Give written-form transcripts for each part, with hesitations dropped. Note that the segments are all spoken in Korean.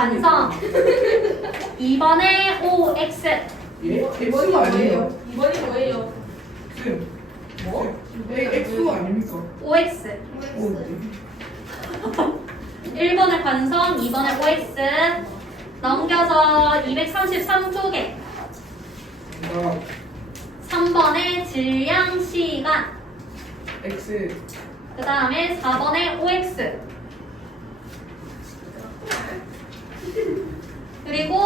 관성 2번에 OX 예? X가 아니에요? 2번이 뭐예요? 쌤. 뭐? X가 아닙니까? OX 오, 1번에 관성 2번에 OX 넘겨서 233쪽에 나 3번에 질량 시간 X. 그 다음에 4번에 OX 그리고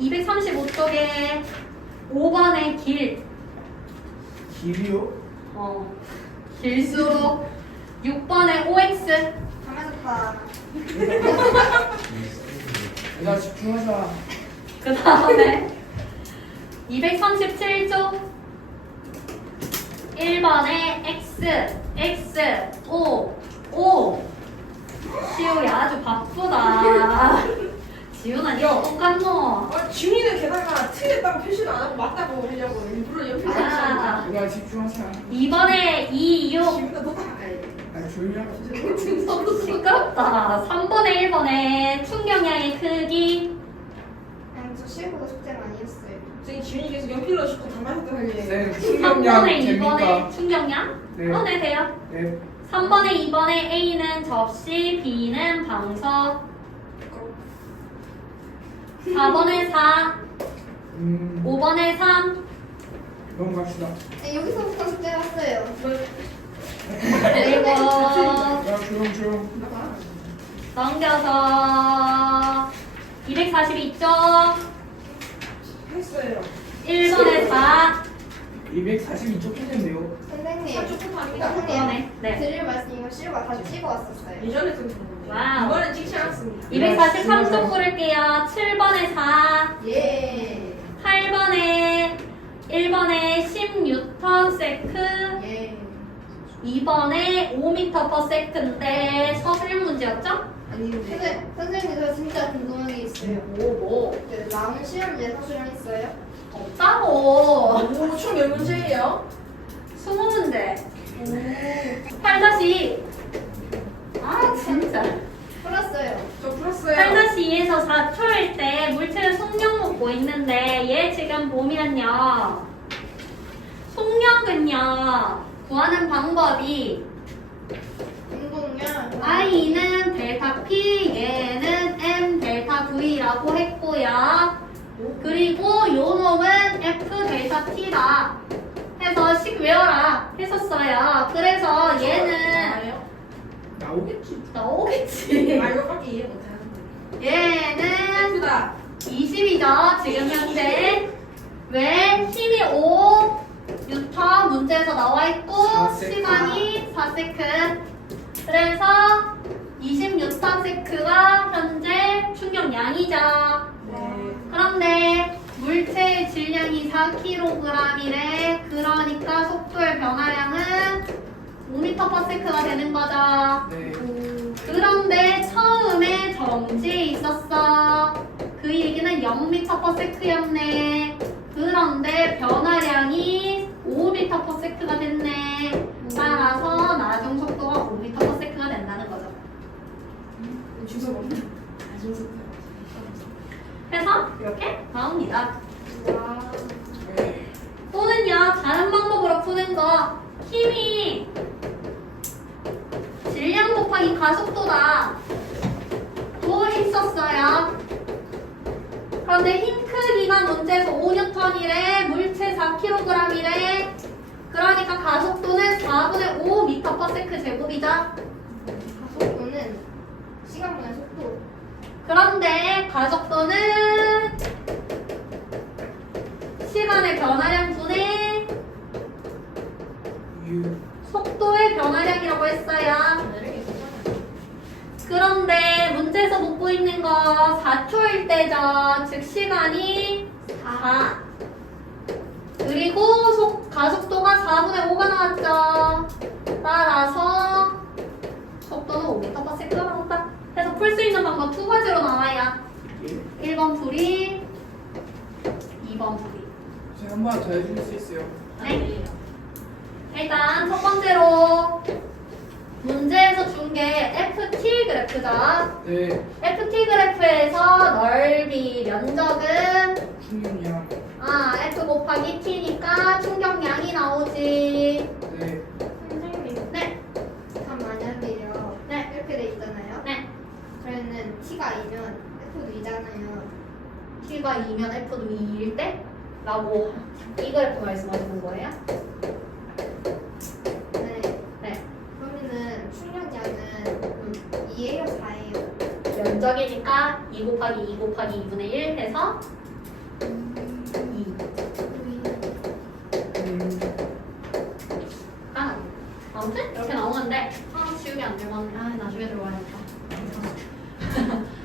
235쪽에 5번에 길 길이요? 길수록 6번에 OX 가만 좋다. 나 집중하자. 그 다음에 237쪽 1번에 X, O, O 지우야 아주 바쁘다 지우나 니가 똑같노 지훈이는 게다가 틀렸다고 표시를 안 하고 맞다고 하려고 일부러 옆에 아. 나 집중하자. 2번에 2, 6 지훈아 너다 알아야 돼. 나 조용히 하자. 시끄럽다 3번에 1번에 충격량의 크기 아니 저 실고도 숙제 많이 했어요. 저기 지훈이 계속 연필로 씻고 담아서 하길래. 쌤, 충격량 3번에 됩니까? 2번에 충격량? 네. 네 돼요 네. 3번에 2번에 A는 접시, B는 방석 4번에 4, 5번에 3 넘어갑시다. 네, 여기서부터 숙제 왔어요. 그리고 야, 조용. 넘겨서 242쪽 했어요. 1번에 4 242쪽 했는데요. 선생님. 조금 아닙니다. 그러네. 네. 드릴 말씀 이거 실과 다 찍어 왔었어요. 예전에 좀 들었는데. 와우. 이번엔 찍지 않았습니다. 243쪽 부를게요 7번에 4 예. 8번에 1번에 10N 세크 예. 2번에 5m/s인데 서술형 문제였죠? 아닌데. 선생님 저 진짜 궁금한 게 있어요. 뭐 그 남은 시험제 사수령 있어요? 없다고 오, 총몇 문제예요? 20문제 8다시 아 진짜 풀었어요. 저 풀었어요. 8-2에서 4초일 때 물체를 속력 먹고 있는데 얘 지금 보면요 속력은요 구하는 방법이 운동량. I는 델타 P 얘는 M 델타 V라고 했고요 그리고 요 놈은 F 델타 T다 해서 식 외워라 했었어요 그래서 얘는 알아요? 나오겠지. 나오겠지 아, 이거밖에 이해 못하는 거예요. 얘는 예쁘다. 20이죠 지금 현재 왜 힘이 5 뉴턴 문제에서 나와 있고 4세크. 시간이 4세크 그래서 20 뉴턴 세크가 현재 충격량이죠 네. 그런데 물체의 질량이 4kg이래 그러니까 속도의 변화량은 5m/s가 되는 거죠 네. 그런데 처음에 정지에 있었어. 그 얘기는 0m/s였네. 그런데 변화량이 5m/s가 됐네. 따라서 나중 속도가 5m/s가 된다는 거죠. 주소 없나? 주소. 그래서 이렇게 나옵니다. 와. 또는요, 다른 방법으로 푸는 거 힘이 질량 곱하기 가속도다. 또 있었어요. 그런데 힘 크기가 문제에서 5N이래. 물체 4kg이래. 그러니까 가속도는 4분의 5 m/s 제곱이죠. 가속도는 시간분의 속도. 그런데 가속도는 시간의 변화량 분의 속도의 변화량이라고 했어요. 그런데 문제에서 묻고 있는 거 4초일 때죠. 즉 시간이 4. 그리고 가속도가 4분의 5가 나왔죠. 따라서 속도는 5m/s가 나온다. 그래서 풀 수 있는 방법 두 가지로 나와요. 1번 풀이, 2번 풀이. 제가 한 번 더 해줄 수 있어요? 네. 일단 첫 번째로 문제에서 준 게 FT 그래프다. 네. FT 그래프에서 넓이 면적은 충격량. F 곱하기 T니까 충격량이 나오지. 네. 선생님, 네. 참 만약에요. 네. 이렇게 돼 있잖아요. 네. 그러면 T가 2면 F도 2잖아요. T가 2면 F도 2일 때? 라고 이 그래프 말씀하시는 거예요? 네. 네. 그러면은 충격량은 2예요, 4예요? 면적이니까 2 곱하기 2 곱하기 2분의 1 해서 2. 아무튼 이렇게 나오는데 지우개 안 들고 왔네. 나중에 들어와야겠다.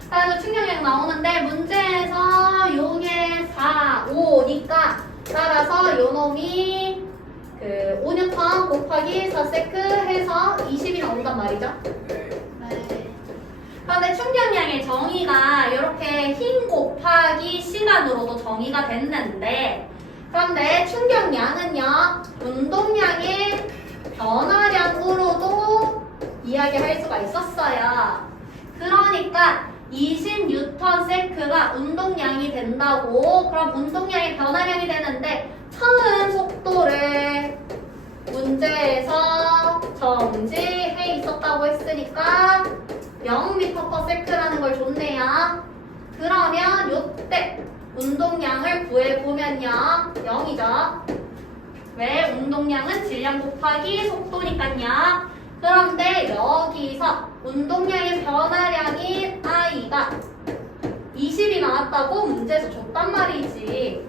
그래서 충격량 나오는데 문제에서 요게 4, 5니까 따라서 요 놈이 그 5뉴턴 곱하기 4세크 해서 20이 나온단 말이죠. 네. 네. 그런데 충격량의 정의가 이렇게 힘 곱하기 시간으로도 정의가 됐는데 그런데 충격량은요 운동량의 변화량으로도 이야기할 수가 있었어요. 그러니까 20Nm/S가 운동량이 된다고. 그럼 운동량의 변화량이 되는데 처음 속도를 문제에서 정지해 있었다고 했으니까 0m/S라는 걸 줬네요. 그러면 요때 운동량을 구해보면요 0이죠. 왜? 운동량은 질량 곱하기 속도니까요. 그런데 여기서 운동량의 변화량인 I가 20이 나왔다고 문제에서 줬단 말이지.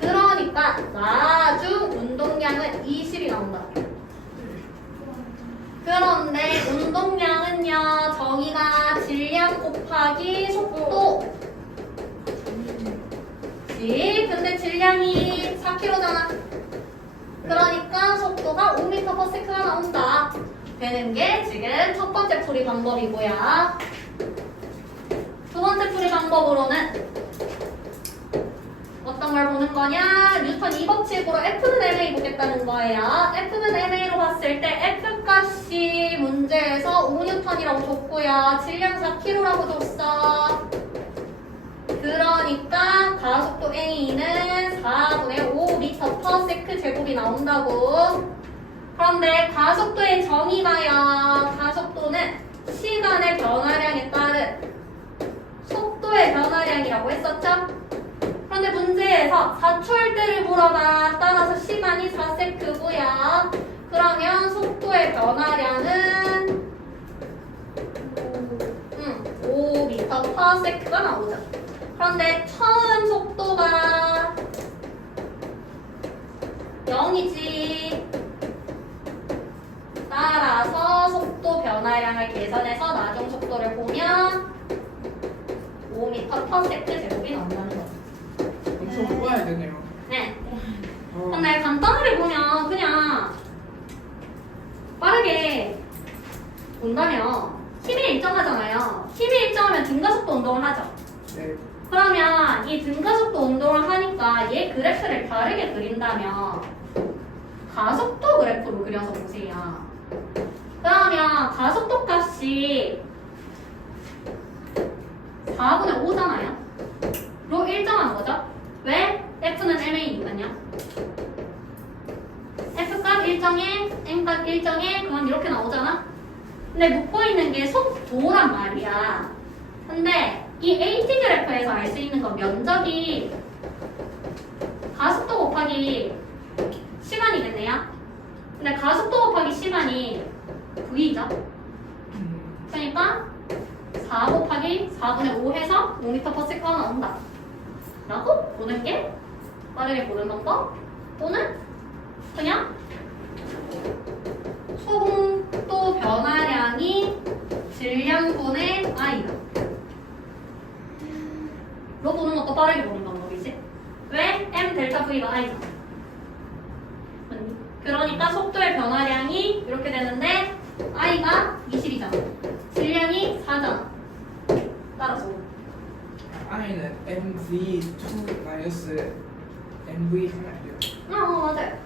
그러니까 나중 운동량은 20이 나온다. 그런데 운동량은요 정의가 질량 곱하기 속도. 근데 질량이 4kg잖아. 그러니까 속도가 5m/S가 나온다. 되는 게 지금 첫 번째 풀이 방법이고요. 두 번째 풀이 방법으로는 어떤 걸 보는 거냐? 뉴턴 2법칙으로 F는 MA 보겠다는 거예요. F는 MA로 봤을 때 F 값이 문제에서 5N이라고 줬고요. 질량 4kg라고 줬어. 그러니까 가속도 A는 4분의 5m/s 제곱이 나온다고. 그런데 가속도의 정의가요. 가속도는 시간의 변화량에 따른 속도의 변화량이라고 했었죠? 그런데 문제에서 4초일때를 물어봐. 따라서 시간이 4세크고요. 그러면 속도의 변화량은 5m/s가 나오죠. 그런데 처음 속도가 0이지. 따라서 속도 변화량을 계산해서 나중 속도를 보면 5m/s 제곱이 나온다는 거죠. 엄청 뽑아야 되네요. 네. 근데 간단하게 보면 그냥 빠르게 본다면 힘이 일정하잖아요. 힘이 일정하면 등가속도 운동을 하죠. 네. 그러면 이 등가속도 운동을 하니까 얘 그래프를 다르게 그린다면 가속도 그래프로 그려서 보세요. 그러면 가속도 값이 4분의 5잖아요. 로 일정한 거죠. 왜? F는 MA니까요. F값 일정해, M값 일정해, 그건 이렇게 나오잖아. 근데 묻고 있는 게 속도란 말이야. 근데 이 AT 그래프에서 알 수 있는 건 면적이 가속도 곱하기 시간이겠네요. 근데 가속도 곱하기 시간이 V죠. 그러니까 4 곱하기 4분의 5 해서 5m/s가 나온다. 라고 보는 게 빠르게 보는 방법. 또는 그냥 속도 변화량이 질량분의 I다. 로 보는 것도 빠르게 보는 방법이지. 왜? M 델타 V가 I잖아. 그러니까 속도의 변화량이 이렇게 되는데 I가 20이잖아. 질량이 4잖아. 따라서 I는 MV2 마이너스 MV 하나요. 맞아요.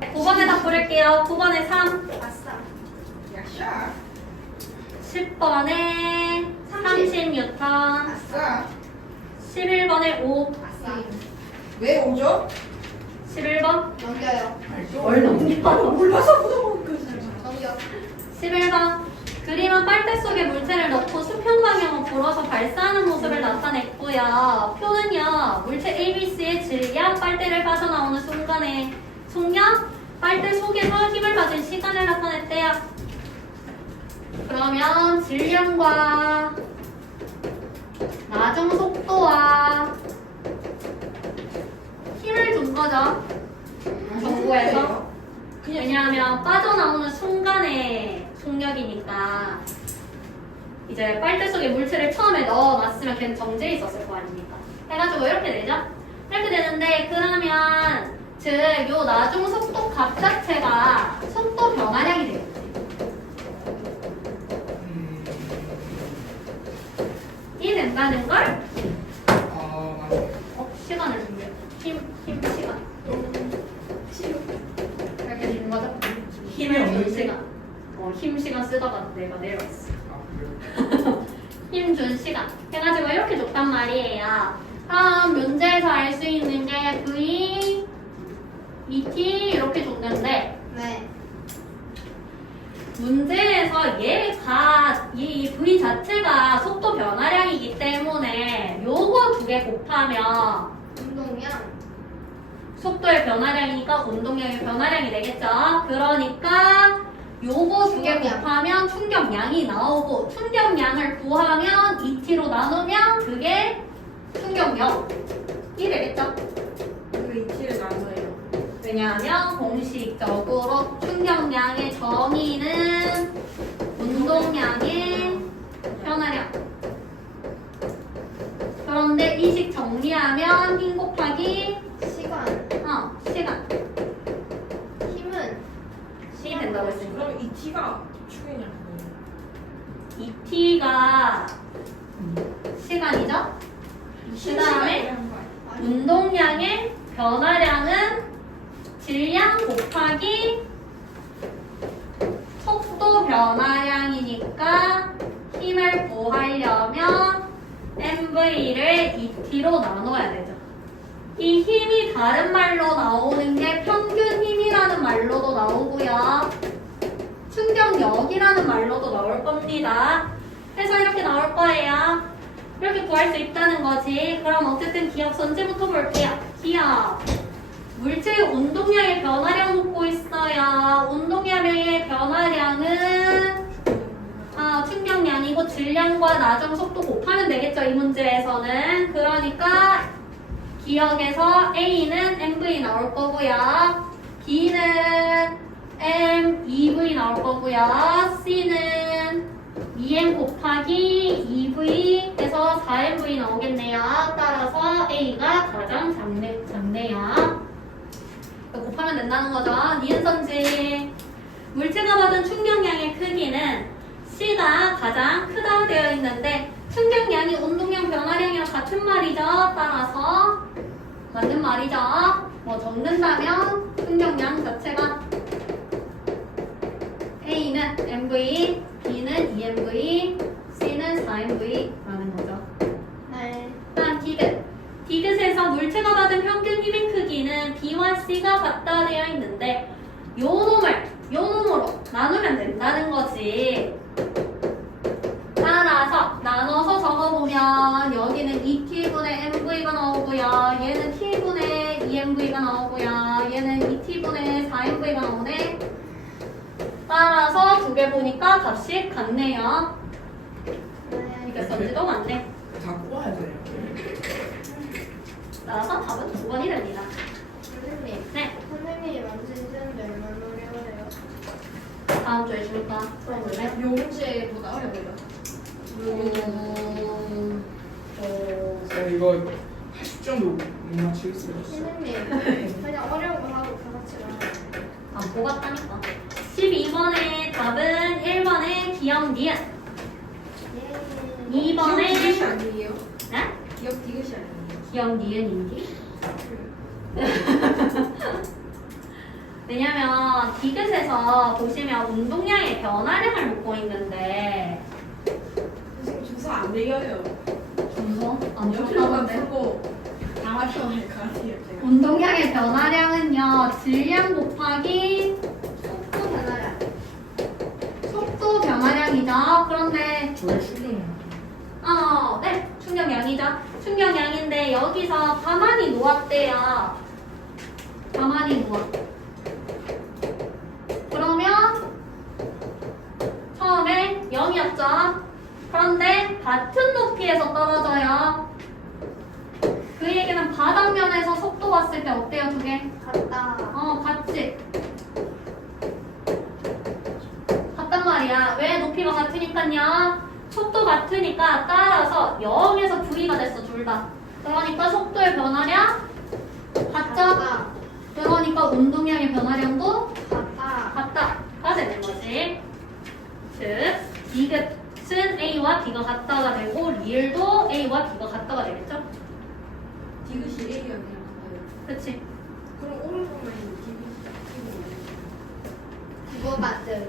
9번에 다 부를게요. 9번에 3. 아싸. 샤. 10번에 30뉴턴, 아싸. 11번에 5, 아싸. 왜 오죠? 11번 넘겨요. 뭘 넘겨? 몰라서 물어본 거지. 넘겨. 11번 그림은 빨대 속에 물체를 넣고 수평 방향으로 불어서 발사하는 모습을 나타냈고요. 표는요 물체 ABC의 질량 빨대를 빠져나오는 순간에 속력 빨대 속에서 힘을 받은 시간을 나타냈대요. 그러면 질량과 나중 속도와 힘을 준 거죠. 정보에서. 왜냐하면 빠져나오는 순간의 속력이니까 이제 빨대 속에 물체를 처음에 넣어놨으면 걔는 정지해 있었을 거 아닙니까? 해가지고 이렇게 되죠? 이렇게 되는데 그러면 즉 요 나중 속도 값 자체가 속도 변화량이 되겠지. 이 된다는 걸 맞네. 시간을 준비해. 힘 시간. 이렇게 준 거죠? 힘을 준 없는데? 시간. 힘 시간 쓰다가 내가 내려왔어. 그래요? 힘 준 시간. 해가지고 이렇게 줬단 말이에요. 그럼 문제에서 알 수 있는 게 V, ET 이렇게 줬는데 네. 문제에서 얘가 이 V 자체가 속도 변화량이기 때문에 요거 두 개 곱하면 운동량. 속도의 변화량이니까 운동량의 변화량이 되겠죠. 그러니까 요거 두 개 충격량. 곱하면 충격량이 나오고 충격량을 구하면 ET로 나누면 그게 충격력이 되겠죠. 그 이치를 나눠요. 왜냐하면 공식적으로 충격량의 정의는 운동량의 변화량. 그런데 이 식 정리하면 힘 곱하기 시간. 시간. 힘은 C 된다고 했으니까. 그럼 이치가 축이냐? ET가 시간이죠? 그 다음에 운동량의 변화량은 질량 곱하기 속도 변화량이니까 힘을 구하려면 MV를 ET로 나눠야 되죠. 이 힘이 다른 말로 나오는 게 평균 힘이라는 말로도 나오고요. 충격력이라는 말로도 나올 겁니다. 그래서 이렇게 나올 거예요. 이렇게 구할 수 있다는 거지. 그럼 어쨌든 기억 전체부터 볼게요. 기억. 물체의 운동량의 변화량 묻고 있어요. 운동량의 변화량은 충격량이고 질량과 나중 속도 곱하면 되겠죠. 이 문제에서는. 그러니까 기억에서 A는 MV 나올 거고요. B는 MEV 나올 거고요. C는 EM 곱하기 EV 해서 4MV 나오겠네요. 따라서 A가 가장 작네요. 곱하면 된다는 거죠. 니은선지. 물체가 받은 충격량의 크기는 C가 가장 크다 되어 있는데 충격량이 운동량 변화량이랑 같은 말이죠. 따라서 맞는 말이죠. 뭐 적는다면 충격량 자체가 A는 MV, B는 EMV, C는 4MV라는 거죠. 네. 다음 디귿. 디귿에서 물체가 받은 평균 힘의 크기는 B와 C가 같다 되어 있는데 요 놈으로 나누면 된다는 거지. 따라서 나눠서 적어보면 여기는 2T분의 MV가 나오고요. 얘는 T분의 EMV가 나오고요. 얘는 2T분의 4MV가 나오네. 따라서 두 개 보니까 값이 같네요. 이게 선지도 맞네. 다 꼬아야 돼요. 따라서 답은 9번이 됩니다. 선생님. 네. 선생님이 만드시는데 얼마나 어려워요? 다음 주에 줄까? 풀어볼래? 용지보다 어려워요. 이거 80점도 못 맞추겠어요. 선생님. 그냥 어려운 거 하고 다 같이 나와요. 아, 보갔다니까. 12번의 답은 1번의 기억 니은. 예. 2번의 디귿이 아니에요? 네? 기억 디귿이 아니에요? 기억 니은인지. 왜냐면 디귿에서 보시면 운동량의 변화량을 묻고 있는데 지금 주소 안 매겨요. 점수 안 옆으로만 줬다던데. 풀고 나가서 할 것 같아요. 제가. 운동량의 변화량은요 질량 곱하기 속도 변화량. 속도 변화량이죠. 그런데 저게 충격이 네 충격량이죠. 충격량인데 여기서 가만히 놓았대요. 가만히 놓아. 그러면 처음에 0이었죠. 그런데 같은 높이에서 떨어져요. 그 얘기는 바닥면에서 속도 봤을 때 어때요, 두 개? 같다. 같지. 같단 말이야. 왜 높이가 같으니까요? 속도 같으니까 따라서 0에서 V가 됐어, 둘 다. 그러니까 속도의 변화량 같죠? 같다. 그러니까 운동량의 변화량도 같다. 같다가 되는 거지. 즉, 디귿은 A와 B가 같다가 되고 리을도 A와 B가 같다가 되겠죠? 디귿이 A가 그냥 같아요. 그치? 그럼 오른쪽만 디귿. 그거 맞죠?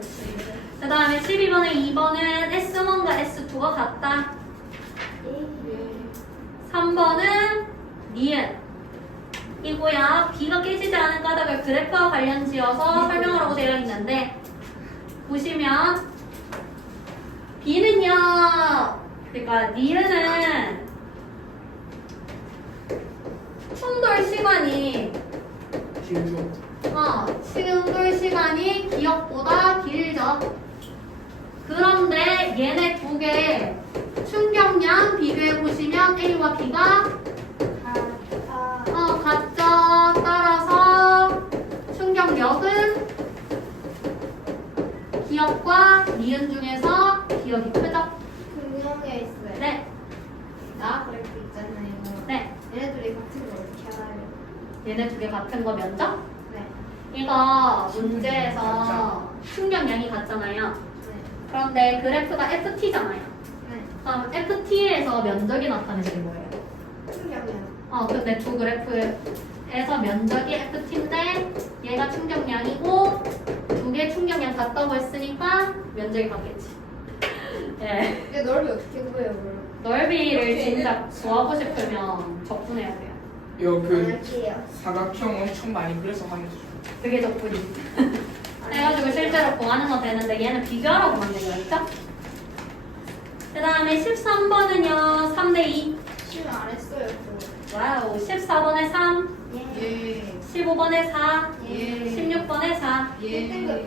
그 다음에 12번에 2번은 S1과 S2가 같다. 예. 3번은 니은 이고요. B가 깨지지 않은 까닭을 그래프와 관련 지어서 설명하라고 되어 있는데 보시면 B는요. 그러니까 니은은 충돌 시간이 길죠. 충돌 시간이 기억보다 길죠. 그런데 얘네 두 개 충격량 비교해 보시면 A와 B가 같다. 같죠. 따라서 충격력은 기억과 니은 중에서 기억이 크죠. 궁금한 게 있어요. 네, 나 그래프 있잖아요. 네. 얘네들이 같은 거 어떻게 알아요? 얘네 두 개 같은 거 면적? 네. 이거 문제에서 충격량이 같잖아요. 네. 그런데 그래프가 FT잖아요. 네. 그럼 FT에서 면적이 나타내는 게 뭐예요? 충격량. 근데 두 그래프에서 면적이 FT인데 얘가 충격량이고 두 개 충격량 같다고 했으니까 면적이 같겠지. 예. 근데 넓이 어떻게 구해요, 그럼? 넓이를 진짜 구하고 싶으면 적분해야 돼요. 이거 안 그 할게요. 사각형 엄청 많이 그려서 하면 되죠. 그게 적분이. 해가지고 실제로 구하는 건 되는데 얘는 비교하라고 만든 거였죠? 그 다음에 13번은요 3대2. 실험 안 했어요, 그거. 와우. 14번에 3, 예. 예. 15번에 4, 예. 16번에 4. 예.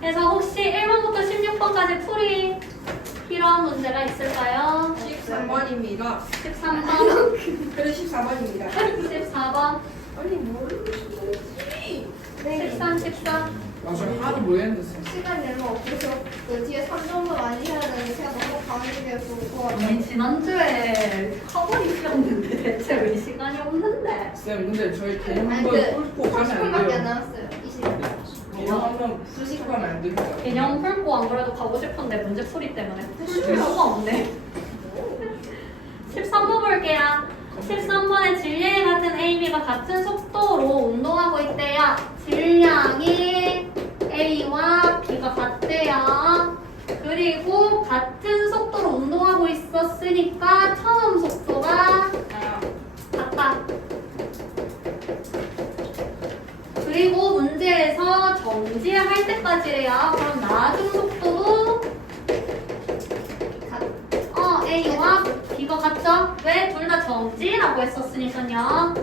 그래서 혹시 1번부터 16번까지 풀이 필요한 문제가 있을까요? 13번입니다. 13번, 그래 14번입니다. 14번, 아니 모르겠지. 13, 14. 나중에 하나도 모르겠는데 쌤. 시간 내면 없어서 그 뒤에 3점도 많이 해야 되는데 제가 너무 가만히 그거 아니 지난주에 학원이 필요했는데 대체 왜 시간이 없는데? 쌤 근데 저희 개념 아니, 한번 그 풀고 가면 30분밖에 안 안 돼요. 남았어요. 20분. 개념 한번 풀고 가면 안 됩니다. 개념 풀고 안 그래도 가고 싶은데 문제 풀이 때문에 풀 수가 없네. 13번 볼게요. 13번에 질량이 같은 A, B가 같은 속도로 운동하고 있대요. 질량이 A와 B가 같대요. 그리고 같은 속도로 운동하고 있었으니까 처음 속도가 같다. 그리고 문제에서 정지할 때까지래요. 그럼 나중 속도도 A와 B가 같죠? 왜? 둘 다 정지라고 했었으니까요.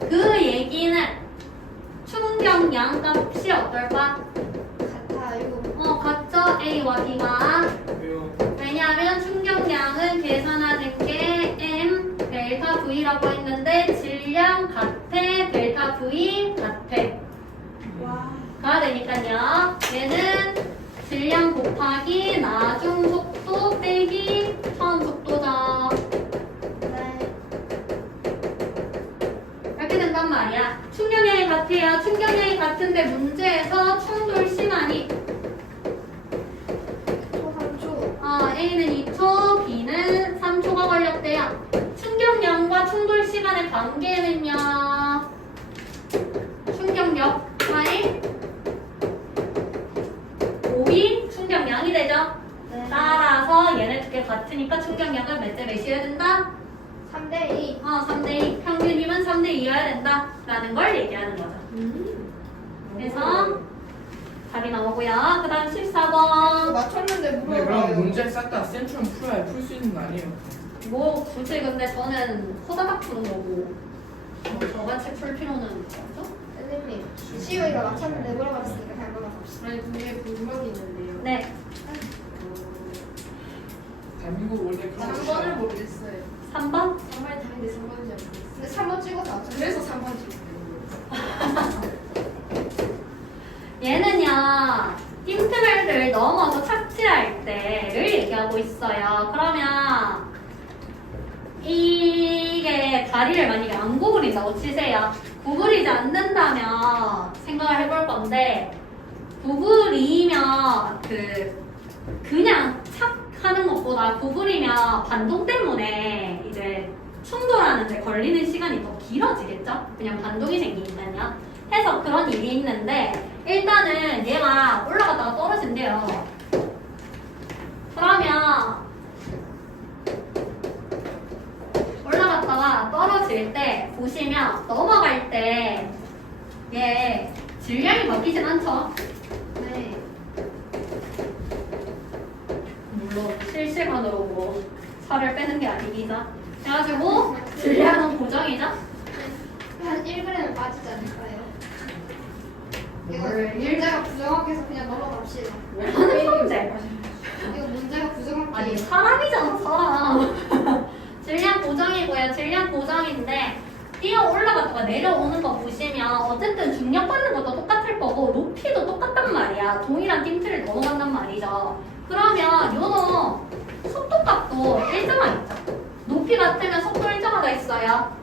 그 얘기는 충격량 값이 어떨까? 같아요. 같죠? A와 B가. 왜요? 왜냐하면 충격량은 계산하는 게 M 델타 V라고 했는데 질량 같아 델타 V 같아 와. 가 되니까요. 얘는 질량 곱하기 나중 속도 빼기 처음 속도죠. 네. 이렇게 된단 말이야. 충격량이 같아요. 충격량이 같은데 문제에서 충돌 시간이 초 3초. A는 2초, B는 3초가 걸렸대요. 충격량과 충돌 시간의 관계는요. 게 같으니까 충격량을 몇 대 몇이어야 된다? 3대2. 3대2. 평균이면 3대2여야 된다. 라는 걸 얘기하는 거죠. 그래서 답이 나오고요. 그 다음 14번. 맞췄는데 네, 그럼 물어봐요. 문제 싹 다 쌤처럼 풀어야 풀 수 있는 거 아니에요? 뭐 굳이 근데 저는 호다닥 푸는 거고 저같이 풀 필요는 없죠? 선생님, 시우이가 맞췄는데 물어봤으니까 잘 물어봅시다. 아니 근데 궁금한 게 있는데요. 네. 대한민국 원래 그런 3번을 모르겠어요. 3번? 3번이 다른데 3번인지 모르겠어요. 근데 3번 찍어서 맞췄어요. 그래서 3번 찍었어요. 얘는요, 띵틀을 넘어서 착지할 때를 얘기하고 있어요. 그러면 이게 다리를 만약에 안 구부린다고 치세요. 구부리지 않는다면 생각을 해볼 건데, 구부리면 그냥 착 하는 것보다 구부리면 반동 때문에 이제 충돌하는데 걸리는 시간이 더 길어지겠죠? 그냥 반동이 생기니까요. 해서 그런 일이 있는데 일단은 얘가 올라갔다가 떨어진대요. 그러면 올라갔다가 떨어질 때 보시면 넘어갈 때 얘 질량이 바뀌진 않죠? 네. 물론 실시간으로 뭐 살을 빼는 게 아니기죠. 그래가지고 질량은 고정이죠? 한 1g은 빠지지 않을까요? 이거 뭘 문제가 부정확해서 그냥 넘어갑시다. 왜 하는 문제? 이거 문제가 부정확해. 아니 사람이잖아 사람. 질량 고정이고요. 질량 고정인데 뛰어 올라갔다가 내려오는 거 보시면 어쨌든 중력 받는 것도 똑같을 거고 높이도 똑같단 말이야. 동일한 띵틀을 넘어간단 말이죠. 그러면 요놈 속도값도 일정하겠죠. 높이 같으면 속도 일정하다 있어요.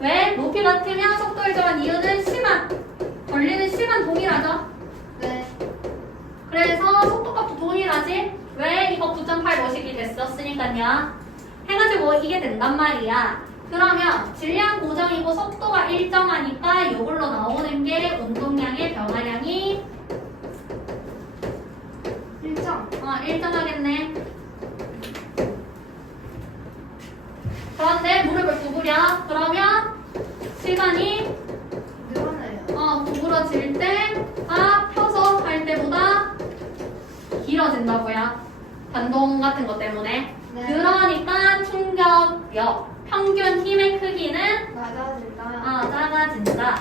왜? 높이 같으면 속도 일정한 이유는 시간, 걸리는 시간 동일하죠? 네. 그래서 속도값도 동일하지? 왜 이거 9.8 머시기 됐었으니까요. 해가지고 이게 된단 말이야. 그러면 질량 고정이고 속도가 일정하니까 이걸로 나오는 게 운동량의 변화량이 일정. 일정하겠네. 그런데 무릎을 구부려. 그러면 시간이 늘어나요. 구부러질 때가 펴서 할 때보다 길어진다고요. 반동 같은 것 때문에. 네. 그러니까 충격력, 평균 힘의 크기는 낮아진다. 작아진다.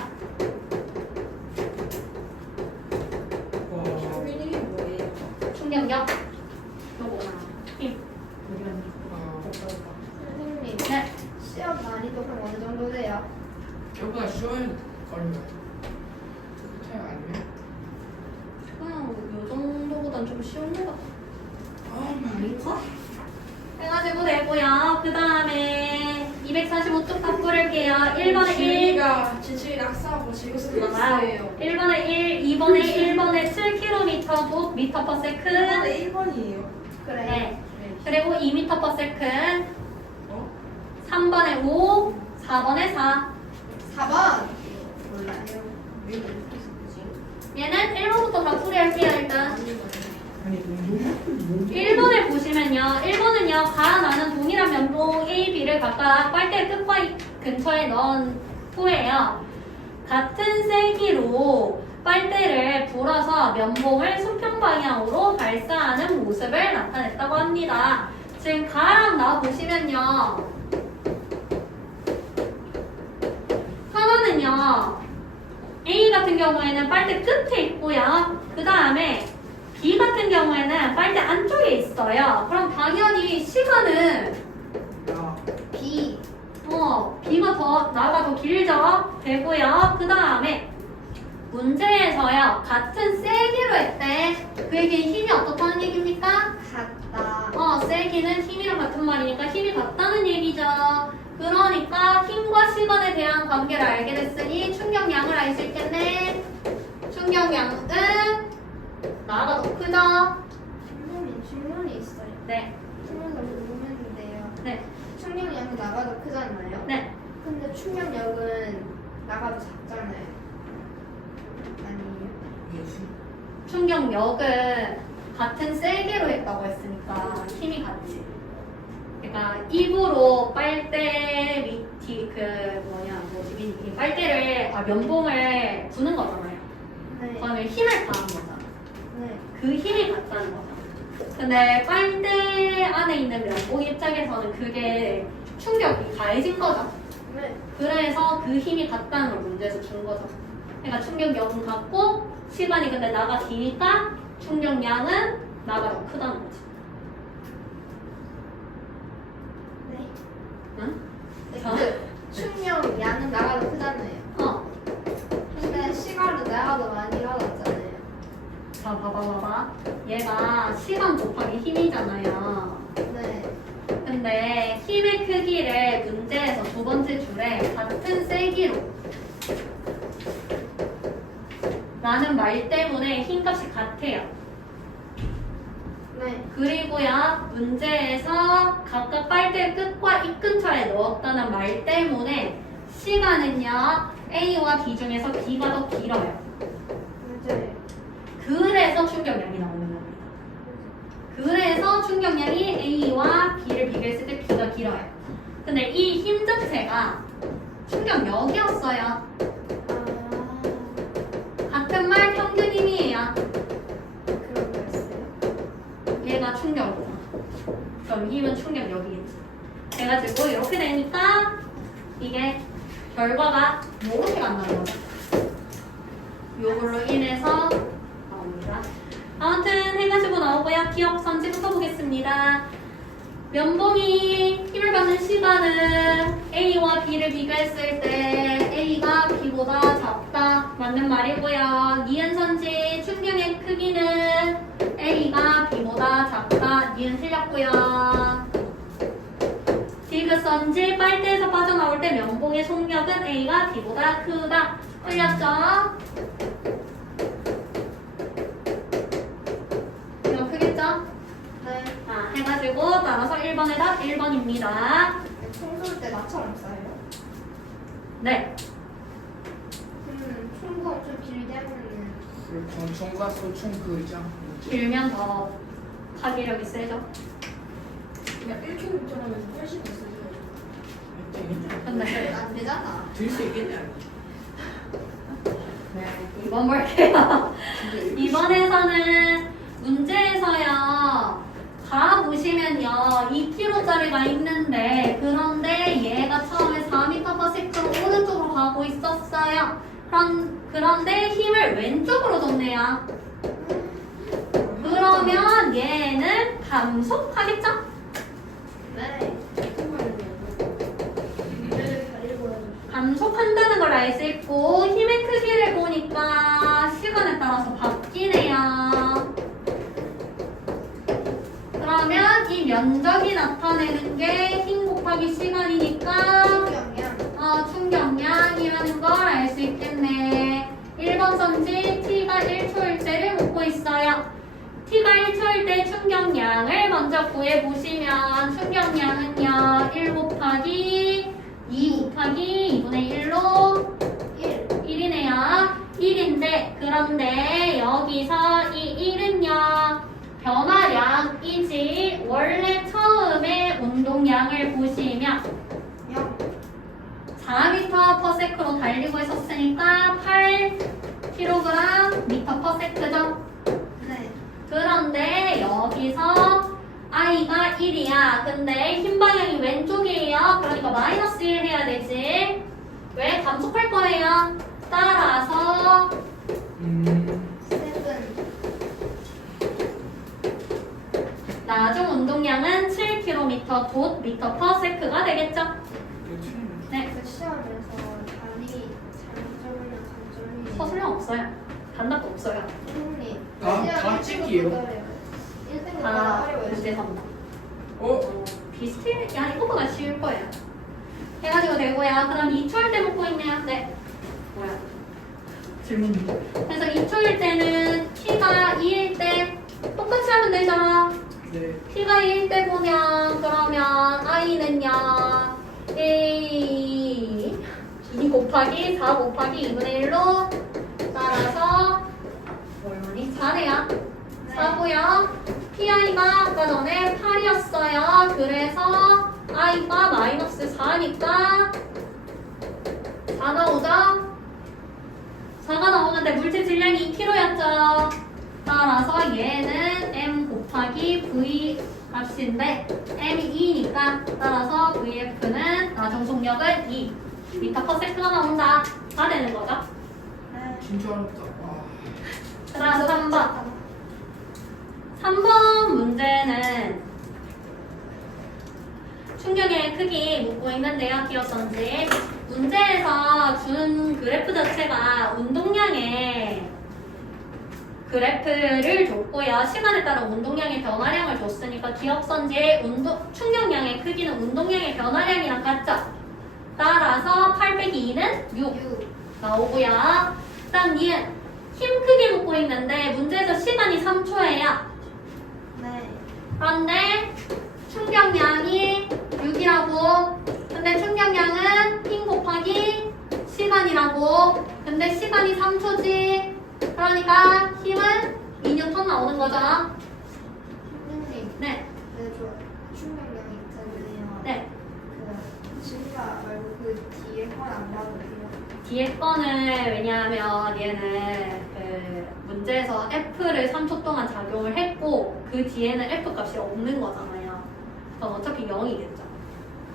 평균이 뭐예요? 충격력. 요거나 힘. 선생님, 네. 시험 난이도 그럼 어느 정도 돼요? 이거보다 쉬워야 걸려요. 그렇게 아니면? 그냥 요 정도보단 좀 쉬운 것 같아. 아닌가? 해가지고 되고요. 그 다음에 245쪽 다 뿌릴게요. 1번에 1. 지훈이가 진출이 낙서하고 지금 와우. 쓰였어요. 1번에 1, 2번에 1번에 7km 도 미터 퍼 세컨드. 1번이에요. 그래. 네. 그리고 2m per second. 어? 3번에 5, 4번에 4. 4번. 몰라요. 얘는 1번부터 다 풀이할게요, 일단. 아니 운동? 1번을 보시면요. 1번은요, 가라나는 동일한 면봉 A, B를 각각 빨대 끝과 근처에 넣은 후에요. 같은 세기로 빨대를 불어서 면봉을 수평 방향으로 발사하는 모습을 나타냈다고 합니다. 지금 가랑 나 보시면요. 하나는요. A 같은 경우에는 빨대 끝에 있고요. 그 다음에 B 같은 경우에는 빨대 안쪽에 있어요. 그럼 당연히 시간은 야. B. B가 나가 더 길죠? 되고요. 그 다음에 문제에서요. 같은 세기로 했대. 그 얘기는 힘이 어떻다는 얘기입니까? 같다. 세기는 힘이랑 같은 말이니까 힘이 같다는 얘기죠. 그러니까 힘과 시간에 대한 관계를 알게 됐으니 충격량을 알 수 있겠네. 충격량은 나가 더 크죠? 선생님 질문이 있어요. 네. 질문 너무 궁금했는데요. 네. 충격량이 나가 더 크잖아요. 네. 근데 충격력은 나가 더 작잖아요. 아니에요? 충격력은 같은 세기로 했다고 했으니까 힘이 같지. 그러니까 입으로 빨대 밑이 이 빨대를 면봉을 부는 거잖아요. 네. 그러면 힘을 가한 거잖아. 네. 그 힘이 같다는 거잖아. 근데 빨대 안에 있는 면봉 입장에서는 그게 충격이 가해진 거죠. 네. 그래서 그 힘이 같다는 걸 문제에서 준 거죠. 그러니까 충격력은 같고 시간이 근데 나가 기니까 충격량은 나가 더 크다는 거지. 네. 응? 네. 자. 충격 양은 나가 더 크잖아요. 근데 시간은 나가 더 많이 가졌잖아요. 자, 봐봐. 얘가 시간 곱하기 힘이잖아요. 네. 근데 힘의 크기를 문제에서 두 번째 줄에 같은 세기로 라는 말 때문에 힘값이 같아요. 네. 그리고요, 문제에서 각각 빨대 끝과 입 근처에 넣었다는 말 때문에 시간은요, A와 B 중에서 B가 더 길어요. 맞아요. 그래서 충격량이 나오는 겁니다. 그래서 충격량이 A와 B를 비교했을 때 B가 길어요. 근데 이 힘 자체가 충격력이었어요. 아. 같은 말 평균 힘이에요. 그런 거였어요. 얘가 충격이잖아. 그럼 힘은 충격력이겠지. 그래가지고 이렇게 되니까 이게 결과가 이렇게 간다는 거죠. 요걸로 인해서 나옵니다. 아무튼 해가지고 나오고요. 기억 선지부터 보겠습니다. 면봉이 힘을 받는 시간은 A와 B를 비교했을 때 A가 B보다 작다. 맞는 말이고요. 니은 선지 충격의 크기는 A가 B보다 작다. 니은 틀렸고요. 디귿 선지 빨대에서 빠져나올 때 면봉의 속력은 A가 B보다 크다. 틀렸죠? 이거 크겠죠? 네. 자, 해가지고 따라서 1번의 답 1번입니다. 총 쏠 때 나처럼 써요? 네. 총구 엄청 길게 하면은 권총과 소총 그죠? 길면 더 파괴력이 세죠. 그냥 1초 운전하면서 훨씬 더 쓰죠. 근데 안 되잖아. 들수 있겠냐? 네, 2번 볼게요. 2번에서는 문제에서요. 가 보시면요. 2km짜리가 있는데 그런데 얘가 처음에 4m/s로 오른쪽으로 가고 있었어요. 그런데 힘을 왼쪽으로 줬네요. 그러면 얘는 감속하겠죠? 네. 감속한다는 걸 알 수 있고 힘의 크기를 보니까 시간에 따라서 바뀌네요. 그러면 이 면적이 나타내는 게 힘 곱하기 시간이니까 충격량이라는 걸 알 수 있겠네. 1번 선지 T가 1초일 때를 묻고 있어요. T가 1초일 때 충격량을 먼저 구해보시면 충격량은요 1 곱하기 2 곱하기 2분의 1로 1이네요. 1인데 그런데 여기서 이 1은요 변화량이지 원래 처음에 운동량을 보시면 4m/s로 달리고 있었으니까 8kg/m죠. 네. 그런데 여기서 i가 1이야. 근데 힘 방향이 왼쪽이에요. 그러니까 마이너스 1 해야 되지. 왜? 감속할 거예요. 따라서 나중 운동량은 7km 곧 m/s가 되겠죠. 네. 그 시험에서 단위 장점이나 단점이 서술형 없어요. 단답도 없어요. 선생님 다 찍기예요? 1등보다 다 어려워요. 문제 삼다. 어? 비슷해. 야, 이거보다 쉬울 거예요. 해가지고 되고요. 그럼 2초일 때 묻고 있네요. 네. 뭐야? 질문. 그래서 2초일 때는 t가 2일 때 똑같이 하면 되잖아. 네. t가 2일 때 보면 그러면 i는요. 2 곱하기 4 곱하기 2분의 1로 따라서 얼마니? 4네요. 4고요. PI가 아까 전에 8이었어요. 그래서 I가 마이너스 4니까 4 나오죠? 4가 나오는데 물질 질량이 2kg였죠. 따라서 얘는 M 곱하기 V 값인데 M이 2니까 따라서 VF는 나중속력은 2m/s가 나온다. 다 되는 거죠? 네. 진짜 어렵다. 와. 그 다음 3번. 3번 문제는 충격의 크기 묻고 있는데요. 기억선지. 문제에서 준 그래프 자체가 운동량의 그래프를 줬고요. 시간에 따라 운동량의 변화량을 줬으니까 기억선지의 충격량의 크기는 운동량의 변화량이랑 같죠? 따라서 8 빼기 2는 6 나오고요. 그 다음 니은 힘 크기 묻고 있는데 문제에서 시간이 3초예요. 네. 그런데 충격량이 6이라고. 근데 충격량은 힘 곱하기 시간이라고. 근데 시간이 3초지. 그러니까 힘은 2N 나오는 거죠. 선생님. 네. 네, 저 충격량 있잖아요. 네. 그 진짜 말고 그 뒤에 건안 봐도 돼요. 뒤에 거는 왜냐하면 얘는 그 문제에서 F를 3초 동안 작용을 했고 그 뒤에는 F 값이 없는 거잖아요. 그럼 어차피 0이겠죠.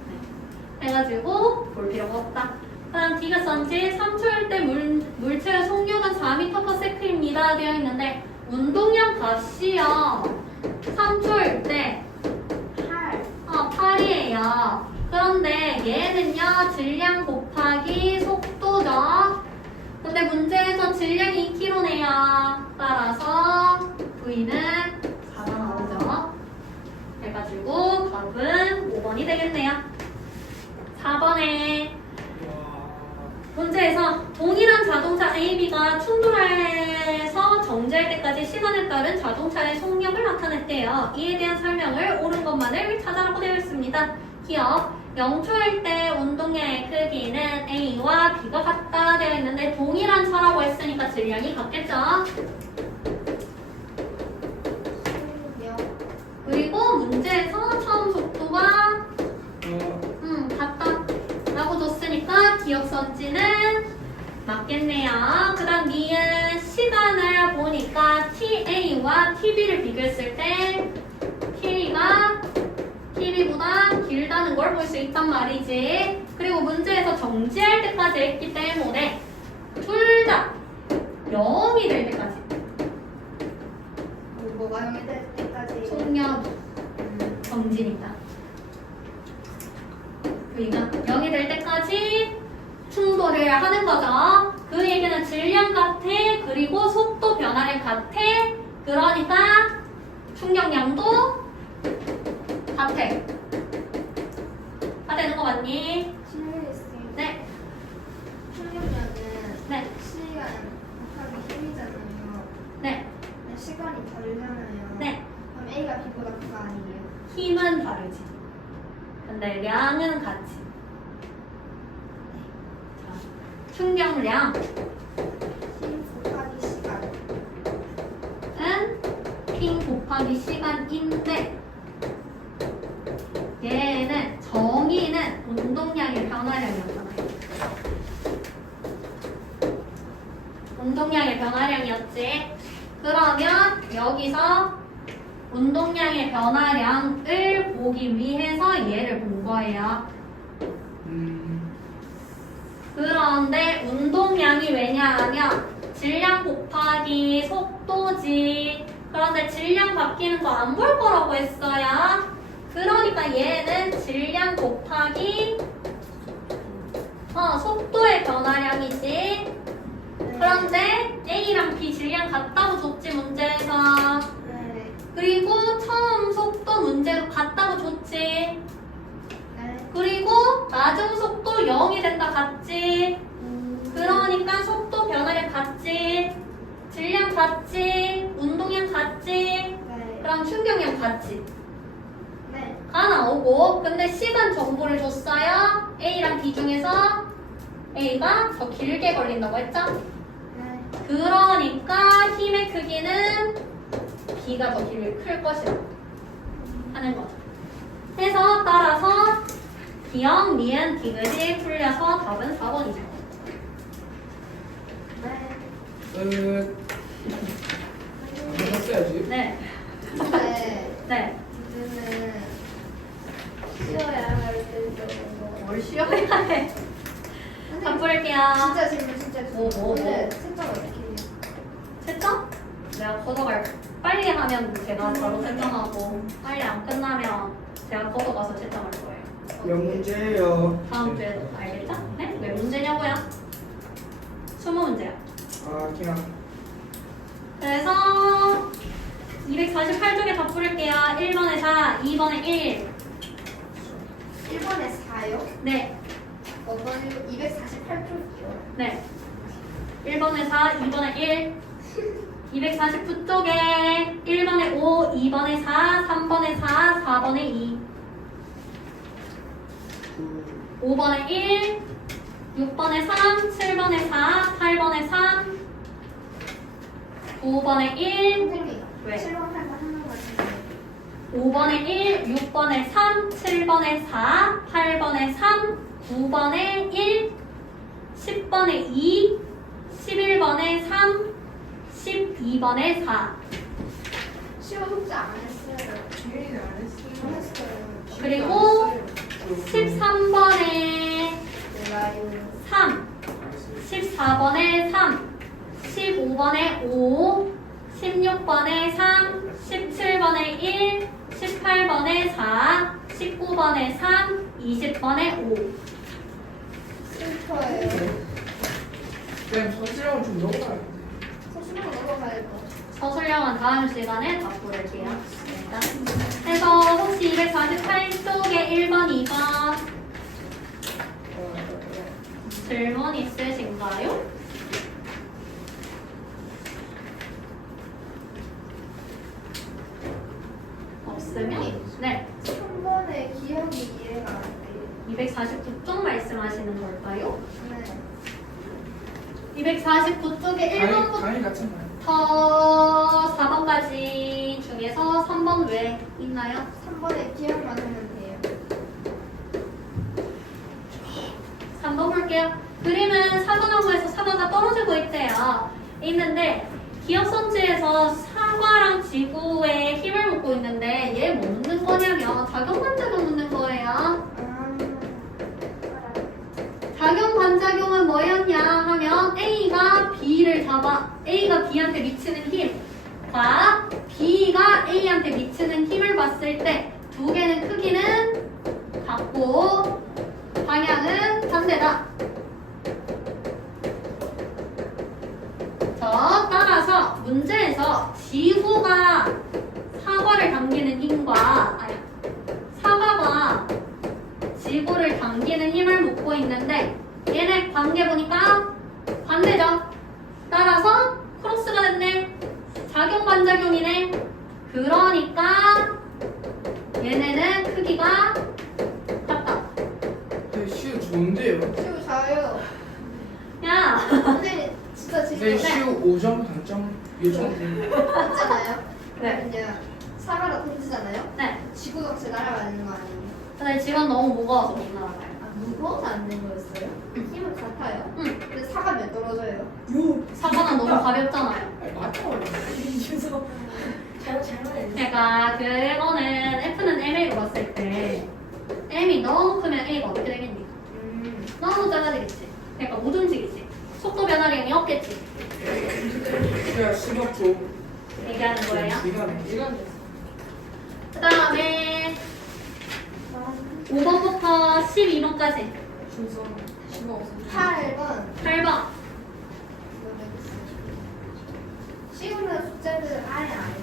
네. 해가지고 볼 필요가 없다. 그다음 디귿선지 3초일 때 물체의 속력은 4m/s입니다 되어 있는데 운동량 값이요 3초일 때 8이에요. 그런데 얘는요 질량 곱하기 속도죠. 근데 문제에서 질량이 2kg네요. 따라서 V는 4가 나오죠. 해가지고 답은 5번이 되겠네요. 4번에 문제에서 동일한 자동차 AB가 충돌해서 정지할 때까지 시간에 따른 자동차의 속력을 나타냈대요. 이에 대한 설명을 옳은 것만을 찾아라고 되어 있습니다. 기억 0초일 때 운동량의 크기는 A와 B가 같다 되어 있는데 동일한 차라고 했으니까 질량이 같겠죠. 그리고 문제에서 처음 속도가 같다 라고 줬으니까 기억선지는 맞겠네요. 그 다음 니은 시간을 보니까 TA와 TB를 비교했을 때 TA가 TB보다 길다는 걸 볼 수 있단 말이지. 그리고 문제에서 정지할 때까지 했기 때문에 둘 다 0이 될 때까지 뭐가 0이 될 때까지 속력이 정지니까 그러니까 0이 될 때까지 충돌을 하는 거죠. 그 얘기는 질량 같아. 그리고 속도 변화량 같아. 그러니까 충격량도 같아. 다 되는 거 맞니? 실례했어요. 네. 충격량은 네. 시간 곱하기 힘이잖아요. 네. 근데 시간이 다르잖아요. 네. 그럼 A가 B보다 크가 아니에요? 힘은 다르지. 근데 량은 같지. 자, 충격량 힘 곱하기 시간. 힘 곱하기 시간인데 얘는 정의는 운동량의 변화량이었잖아요. 운동량의 변화량이었지. 그러면 여기서 운동량의 변화량을 보기 위해서 얘를 본 거예요. 그런데 운동량이 왜냐하면 질량 곱하기 속도지. 그런데 질량 바뀌는 거 안 볼 거라고 했어요. 그러니까 얘는 질량 곱하기 속도의 변화량이지. 그런데 A랑 B 질량 같다고 줬지 문제에서. 네. 그리고 처음 속도 문제로 같다고 줬지. 네. 그리고 낮은 속도 0이 된다 같지. 그러니까 속도 변화량 같지. 질량 같지. 운동량 같지. 네. 그럼 충격량 같지. 네. 가 나오고. 근데 시간 정보를 줬어요. A랑 B 중에서 A가 더 길게 걸린다고 했죠? 네. 그러니까 힘의 크기는 D가 더 클 것이다 하는 거죠. 해서 따라서 기억, 니은, 디귿이 풀려서 답은 4번이죠. 네. 끝. 했어야지. 네. 근데 네. 이제는 쉬어야 할 때도 뭘 쉬어야 해. 다 풀게요. 진짜 질문 진짜 뭐. 오늘 채점 어떻게 해요? 채점? 내가 걷어갈 빨리 하면 제가 바로 채점하고 빨리 안 끝나면 제가 걷어가서 채점할 거예요. 몇 문제예요? 다음 주에 알겠죠? 네? 몇 문제냐고요? 20문제요. 아 그냥 그래서 248쪽에 다 풀을게요. 1번에 4, 2번에 1. 1번에 4요? 네. 248쪽이요. 네. 1번에 4, 2번에 1. 249쪽에 1번에 5, 2번에 4, 3번에 4, 4번에 2. 5번에 1, 6번에 3, 7번에 4, 8번에 3, 9번에 1, 선생님. 왜? 7번 8번 하는 거 같은데. 5번에 1, 6번에 3, 7번에 4, 8번에 3, 9번에 1, 10번에 2, 11번에 3, 12번에 4. 시험 숙제 안 했어요. 유인이 안 했어요. 안 했어요. 그리고 13번에 몰라요. 3, 14번에 3, 15번에 5, 16번에 3, 17번에 1, 18번에 4, 19번에 3, 20번에 5. 슬퍼요. 그냥 서술형을 좀 넣어봐야겠네. 소심한 거 넘어가야 돼. 서술형은 다음 시간에 다 풀을게요. 일단. 그래서 혹시 248쪽에 1번, 2번 질문 있으신가요? 없으면 네. 3번에 기억이 이해가 안 돼요. 249쪽 말씀하시는 걸까요? 네. 249쪽에 1번부터 강의 같은 거요. 4번까지 중에서 3번 왜 있나요? 3번에 기억만 하면 돼요. 3번 볼게요. 그림은 사과나무에서 사과가 떨어지고 있대요. 있는데 기억 선지에서 사과랑 지구에 힘을 묻고 있는데 얘 뭐 묻는 거냐면 작용반작용 묻는 거예요. 작용반작용은 뭐였냐 하면 A가 B를 잡아 A가 B한테 미치는 힘과 B가 A한테 미치는 힘을 봤을 때 두 개는 크기는 같고 방향은 반대다. 따라서 문제에서 지구가 사과를 당기는 힘과 사과가 지구를 당기는 힘을 묻고 있는데 얘네 관계 보니까 반대죠. 따라서 크로스가 됐네. 작용 반작용이네. 그러니까 얘네는 크기가 같다. 네, 시우 좋은데요. 시우 자요. 야, 선생님 진짜 네, 질문 시우 5점 단점 요정. 있잖아요. 네. 이제 사과가 던지잖아요. 네. 지구 전체 날아가는 거 아니에요? 근데 지금 너무 무거워서 못 날아가요. 아, 무거워서 안 된 거였어요? 힘은 같아요. 응. 근데 사과면 떨어져요. 사과는 너무 가볍잖아요. 맞죠? 죄송. 잘못했네. 그러니까 그거는 F는 M을 봤을 때 M이 너무 크면 A가 어떻게 되겠니? 너무 작아지겠지. 그러니까 못 움직이지. 속도 변화량이 없겠지. 시우야 시력 줘. 얘기하는 거예요. 시간에. 이런 그 다음에 5번부터 12번까지 준서 신경 없어. 8번. 8번 시우는 숙제를 아예 안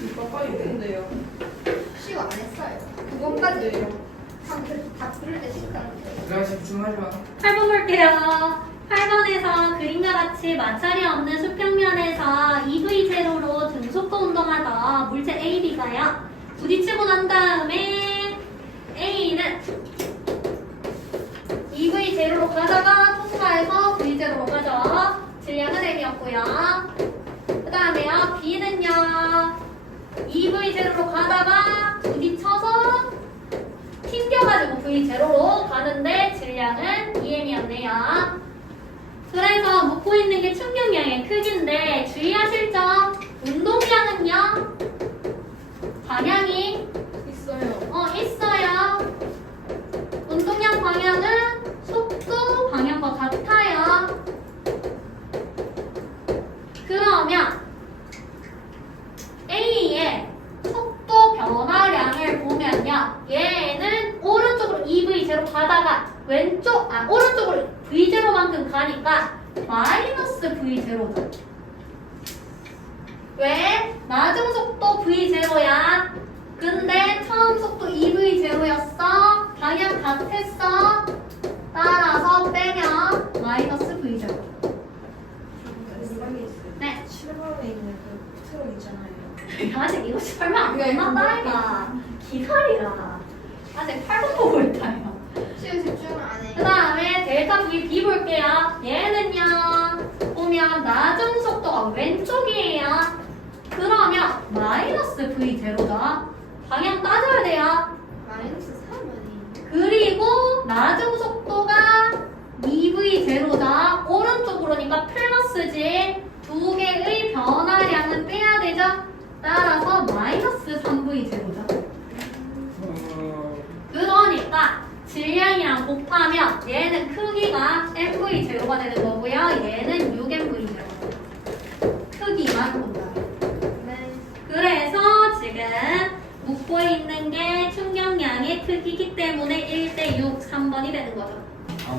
했어요. 빨리 있는데요. 시우 안 했어요. 9번까지 다 부를 때 시우 안 했어요. 내가 집중하지 마. 8번 볼게요. 8번에서 그림과 같이 마찰이 없는 수평면에서 EV0로 등속도 운동하다 물체 A, B가요. 부딪히고 난 다음에 A는 EV0로 가다가 통과해서 V0로 가죠. 질량은 M이었고요. 그 다음에요. B는요. 2V0로 가다가 부딪혀서 튕겨가지고 V0로 가는데 질량은 EM이었네요. 그래서 묻고 있는 게 충격량의 크기인데 주의하실 점 운동량은요 방향이 있어요. 운동량 방향은 속도 방향과 같아요. 그러면 A의 속도 변화량을 보면요. 얘는 오른쪽으로 EV0 가다가 오른쪽으로 V0만큼 가니까 마이너스 V0죠. 왜? 낮은 속도 V0야. 근데 처음 속도 EV0였어. 방향 같았어. 따라서 빼면 마이너스 V0. 네. 7번에 있는 그 트럭 있잖아요. 아직 이거 설명 안 끝났다 이가. 기다리라. 아직 8번 보고 있다요. 시우 집중을 안 해. 그 다음에 델타 V B 볼게요. 얘는요 보면 낮은 속도가 왼쪽이에요. 그러면 마이너스 V0죠. 방향 따져야 돼요. 마이너스 3원이. 그리고 낮은 속도가 2V0죠. 오른쪽으로니까 플러스지. 두 개의 변화량은 빼야 되죠. 따라서 마이너스 3V0죠. 그러니까 질량이랑 곱하면 얘는 크기가 MV0가 되는 거고요. 얘는 6MV0. 크기만 본다. 네. 그래서 지금 묻고 있는 게 충격량의 크기이기 때문에 1대6, 3번이 되는 거죠.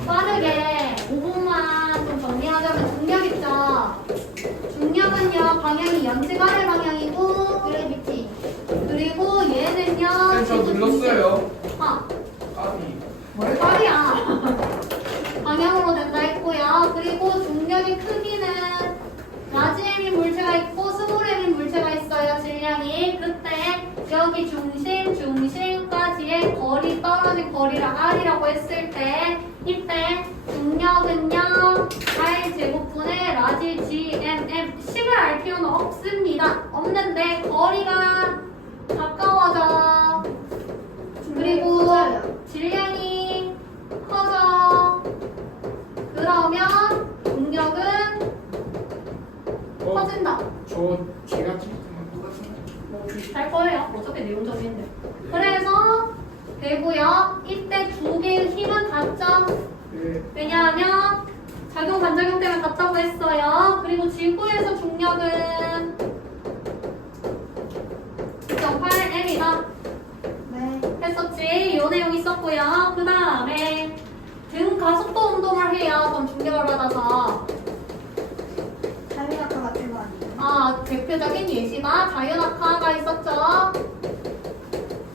빠르게 5분만 좀 정리하자면 중력 있죠. 중력은요 방향이 연식 아래 방향이고 그래비티. 그리고 얘는요 저 눌렀어요. 까비. 까비. 뭘 까비야. 방향으로 된다 했고요. 그리고 중력의 크기는 라지 M인 물체가 있고 스몰 M인 물체가 있어요. 질량이. 그때 여기 중심까지의 거리 떨어진 거리를 R이라고 했을 때 이때 중력은요 R 제곱분의 라지 GMM 식을 알 필요는 없습니다. 없는데 거리가 가까워져. 그리고 커져요. 질량이 커져. 그러면 중력은 커진다. 제가 찍었던 누가 찍었지? 뭐 비슷할 거예요. 어차피 내용적인데. 그래서 되고요. 이때 두 개의 힘은 같죠. 네. 왜냐하면 작용 반작용 때문에 같다고 했어요. 그리고 지구에서 중력은 9.8M이다 네. 했었지. 요 내용 있었고요. 그 다음에 등 가속도 운동을 해요. 그럼 중력을 받아서. 자유낙하 같은 거 아니에요? 대표적인 예시가 자유낙하가 있었죠.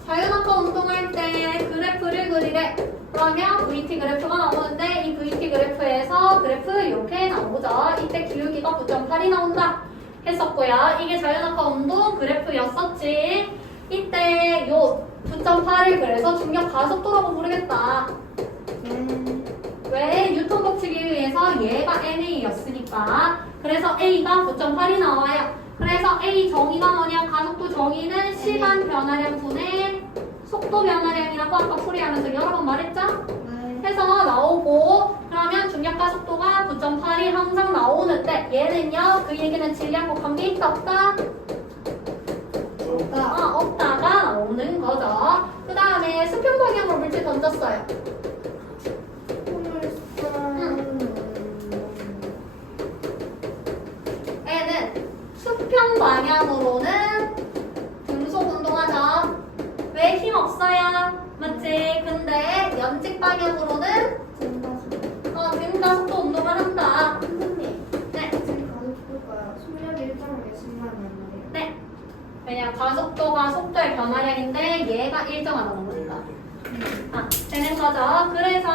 자유낙하 운동할 때 그래프를 그리래. 그러면 VT 그래프가 나오는데 이 VT 그래프에서 그래프 이렇게 나오죠. 이때 기울기가 9.8이 나온다 했었고요. 이게 자유낙하 운동 그래프였었지. 이때 요 9.8을 그래서 중력 가속도라고 부르겠다. 왜? 뉴턴 법칙에 의해서 얘가 NA였으니까. 그래서 A가 9.8이 나와요. 그래서 A 정의가 뭐냐? 가속도 정의는 시간 변화량 분의 속도 변화량이라고 아까 풀이하면서 여러 번 말했죠? 네. 해서 나오고 그러면 중력 가속도가 9.8이 항상 나오는데 얘는요? 그 얘기는 질량과 관계 있다 없다? 없다가 나오는 거죠. 그 다음에 수평 방향으로 물질 던졌어요. 얘는 수평 방향으로는 등속 운동하죠. 왜 힘 없어요? 맞지? 근데 연직 방향으로는 등 가속도 운동을 한다. 선생님, 네. 지금 가속도가 속력이 일정하게 증가하는 말이에요. 네. 왜냐 가속도가 속도의 변화량인데 얘가 일정하다는 거니까. 되는 거죠. 그래서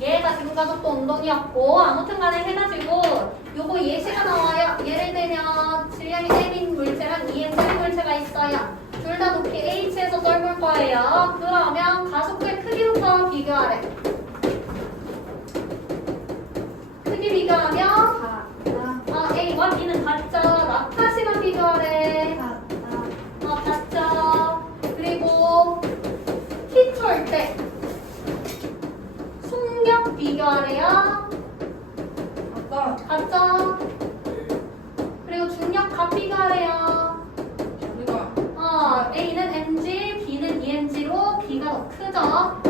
얘가 지금 가속도 운동이었고 아무튼 간에 해가지고 요거 예시가 나와요. 예를 들면 질량이 M인 물체랑 EM 물체가 있어요. 둘 다 높이 H에서 떨굴 거예요. 그러면 가속도의 크기부터 비교하래. 크기 비교하면 A와 B는 같죠. 낙하 시간 비교하래. 비교하래요. 아까 같죠? 그리고 중력값 비교하래요. 우리가 A는 mg, B는 Emg로 B가 더 크죠? 아,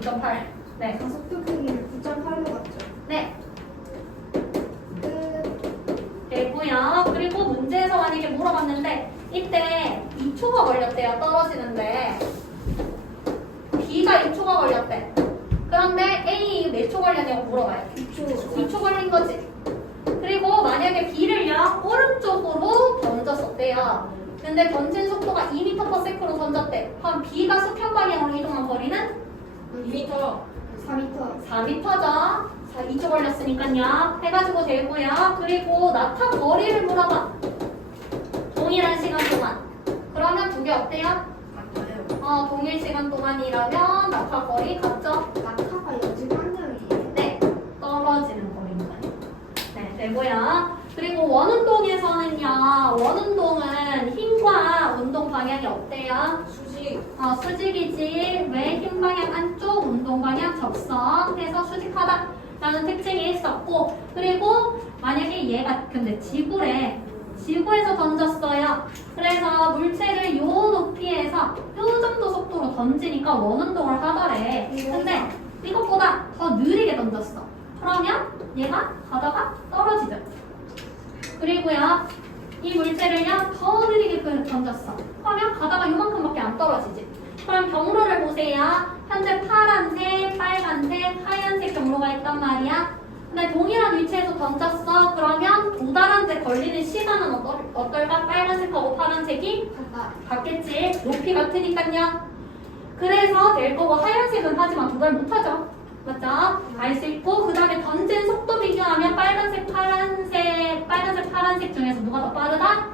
9.8. 네. 가속도 크기를 9.8로 갔죠. 네. 끝. 되고요. 그리고 문제에서 만약에 물어봤는데 이때 2초가 걸렸대요. 떨어지는데 B가 2초가 걸렸대. 그런데 A 몇 초 걸렸냐고 물어봐요. 2초 걸린 거지. 그리고 만약에 B를요 오른쪽으로 던졌었대요. 근데 던진 속도가 2m/s로 던졌대. 그럼 B가 수평 방향으로 이동한 거리는 2m 4m. 4m죠. 자, 2초 걸렸으니까요. 해가지고 되고요. 그리고 낙하 거리를 물어봐. 동일한 시간 동안. 그러면 두 개 어때요? 같아요. 동일 시간 동안이라면 낙하 거리 같죠? 낙하가 여지 방향이에요. 네. 떨어지는 거리니까요. 네, 되고요. 그리고 원운동에서는요. 원운동은 힘과 운동 방향이 어때요? 수직 수직이지. 왜 힘 방향 안쪽, 운동 방향 접선 해서 수직하다라는 특징이 있었고, 그리고 만약에 얘가 근데 지구에서 던졌어요. 그래서 물체를 요 높이에서 요 정도 속도로 던지니까 원운동을 하더래. 근데 이것보다 더 느리게 던졌어. 그러면 얘가 가다가 떨어지죠. 그리고요, 이 물체를요 더 느리게 던졌어. 그러면 가다가 요만큼밖에 안 떨어지지. 그럼 경로를 보세요. 현재 파란색, 빨간색, 하얀색 경로가 있단 말이야. 근데 동일한 위치에서 던졌어. 그러면 도달한 데 걸리는 시간은 어떨까? 빨간색하고 파란색이 갔다. 같겠지. 높이 같으니까요. 그래서 될 거고 하얀색은 하지만 도달 못하죠. 맞죠? 알 수 있고 그 다음에 던진 속도 비교하면 빨간색, 파란색 중에서 누가 더 빠르다?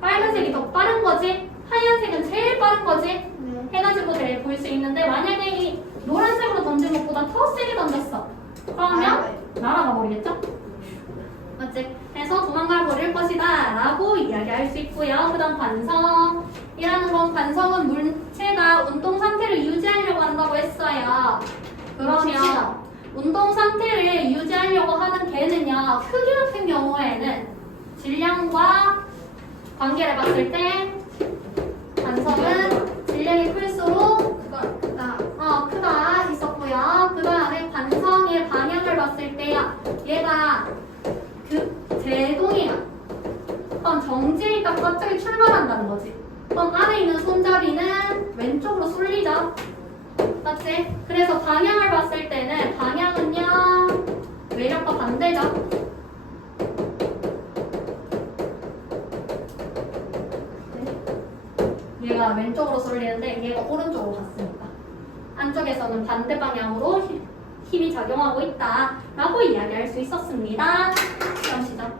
빨간색이 더 빠른 거지. 하얀색은 제일 빠른 거지. 네. 해가지고 볼 수 있는데 만약에 이 노란색으로 던진 것보다 더 세게 던졌어. 그러면 날아가 버리겠죠? 맞지? 그래서 도망가 버릴 것이다 라고 이야기할 수 있고요. 그 다음 관성이라는 건 관성은 물체가 운동 상태를 유지하려고 한다고 했어요. 그러면 운동 상태를 유지하려고 하는 개는요. 크기 같은 경우에는 질량과 관계를 봤을 때 관성은 질량이 클수록 크다 있었고요. 그 다음에 관성의 방향을 봤을 때요. 얘가 제동이야. 그럼 정지에 있다가 갑자기 출발한다는 거지. 그럼 안에 있는 손잡이는 왼쪽으로 쏠리죠. 맞지? 그래서 방향을 봤을 때는 방향은요. 외력과 반대죠. 얘가 왼쪽으로 쏠리는데 얘가 오른쪽으로 갔으니까 안쪽에서는 반대 방향으로 힘이 작용하고 있다라고 이야기할 수 있었습니다. 그러시죠?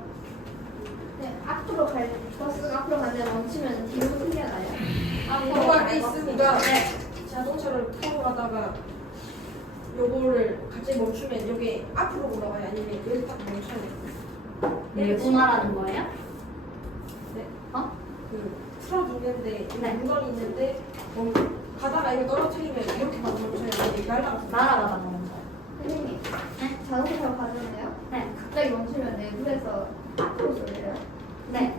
네. 앞으로 갈 버스가 앞으로 가는데 멈추면 뒤로 흘려나요. 경우가 있습니다. 네. 자동차를 타고 가다가 요거를 갑자기 멈추면 여기 앞으로 올라가요? 아니면 여기 딱 멈춰야 돼요? 내분화라는 거예요? 네. 어? 트럭 있는데 네. 물건이 있는데 가다가 이거 떨어뜨리면 이렇게 가서 멈춰야 돼. 날아가서 날아가다가 멈춰요. 선생님. 네? 자동차 타고 가잖아요. 네. 갑자기 멈추면 내부에서 앞으로 쏠려요. 네.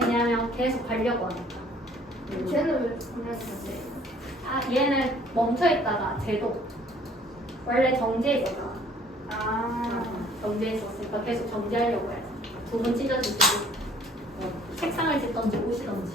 왜냐하면 계속 가려고 하니까. 쟤는 왜 그냥 가지? 얘는 멈춰있다가 쟤도 원래 정지해 있었잖아. 정지해 있었으니까 계속 정지하려고 해서 두 분 찢어지시고 책상을 찢던지 옷이던지